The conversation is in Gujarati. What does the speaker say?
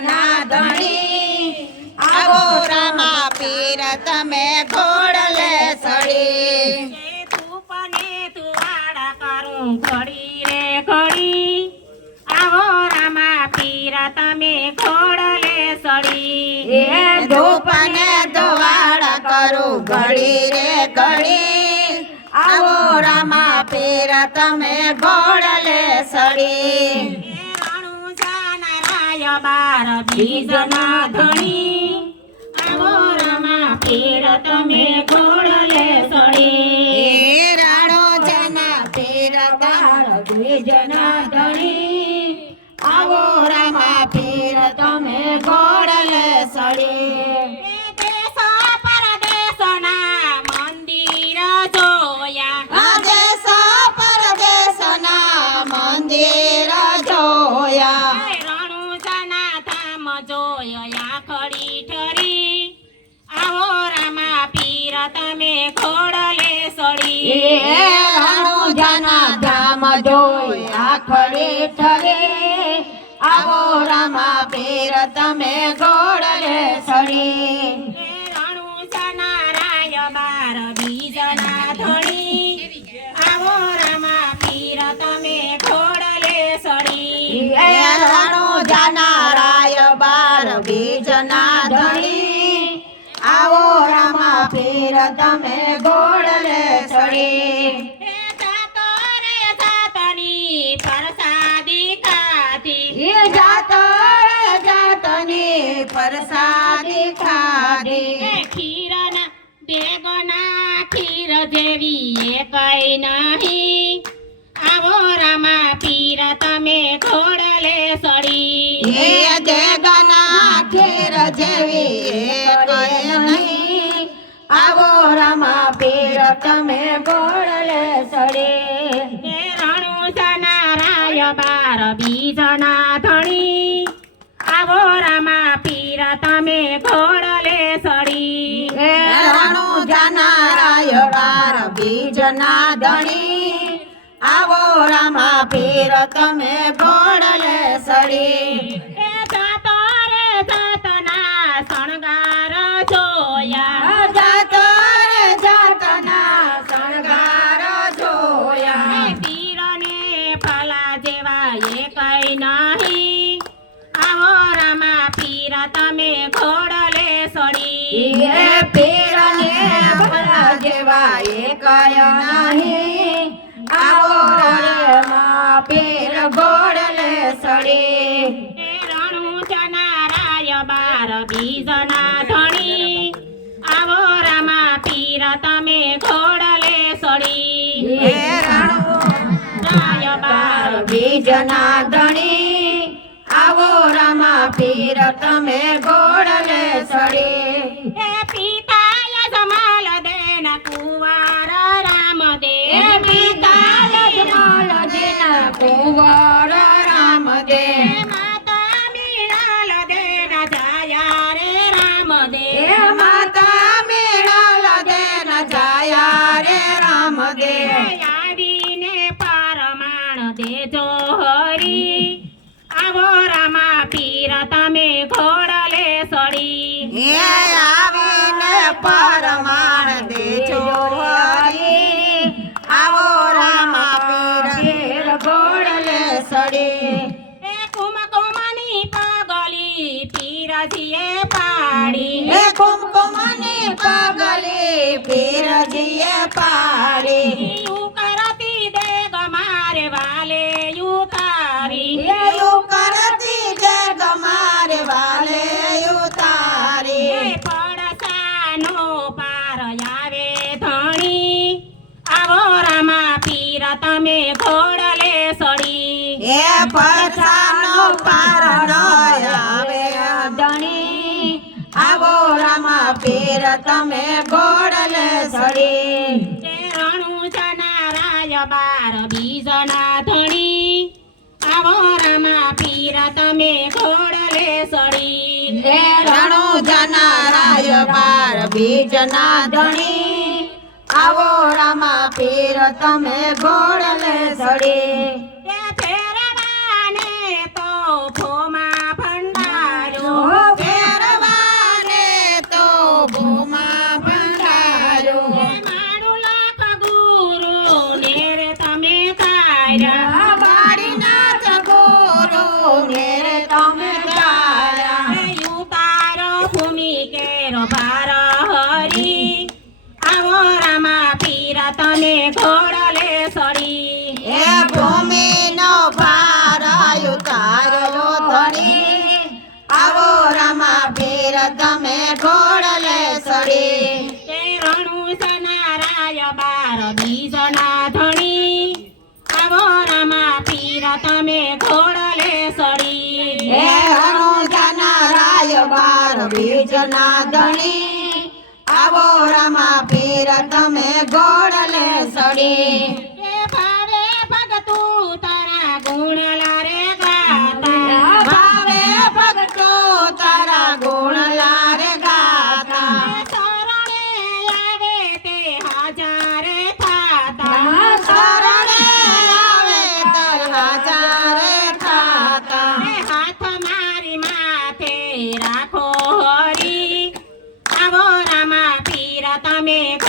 ના ધણી આવો રામા પીર તમે ઘોડ લે સડી તું પને તું વાડા કરું ઘડી રે ઘડી. આવો રામા પીર તમે ઘોડ લે સડી એ ધૂપને ધોવાડ સડી બાર બીજના ધણી આવો રામા પીર તમે ઘોડલે સડી રાણો જના પેડ તાર બીજના તમે સડી એ સડી રણુજાના ધામ જોઈ આખડે ઠરે. આવો રામા પીર તમે ઘોડલે સડી તમે સડી પ્રસાદી ખાધી. ખીરના દેગના ખીર જેવી એ કઈ નહીં. આવો રામા પીર તમે ઘોડલે સડી એ તમે ઘોડલે સડે. રણુ સનારાય રાય બાર બીજના ધણી. આવો રામા પીર તમે ઘોડલે સડી. રણુ જનારાય રાય બાર બીજના ધણી. આવો રામા પીર તમે ઘોડલે સડી. એ જાતો રે જાતના શણગાર જોયા. ઘોડલે સડી પીરને ભલા જેવા એક નહીં. આવો રે માં પીર ગોડલે સડી રણુ ચનારાય બાર બીજના ધણી. આવો રામા પીર તમે ઘોડલે સડી રણુ રાય બાર બીજના ધણી. રામા પીર તમે ઘોડલે સડી. હે પિતાય જમાલ દેન કુંવાર રામ દે એ પિતા યજમાલ દિન કુંવર તમે ગોડલ સડી રણુ રણુજાના રાય બાર બીજના ધણી આવો રામા પીર તમે ગોડલે સડી એ રણો જનારાય બાર બીજના ધણી આવો રામા પીર તમે ગોડલે સડી સડી તે રણુ સનારાય બાર બીજના ધણી આવો રામા પીર તમે ઘોડલે સડી હે હણુ જાનારાય બાર બીજના ધણી આવો રામા પીર તમે ઘોડલે સડી me.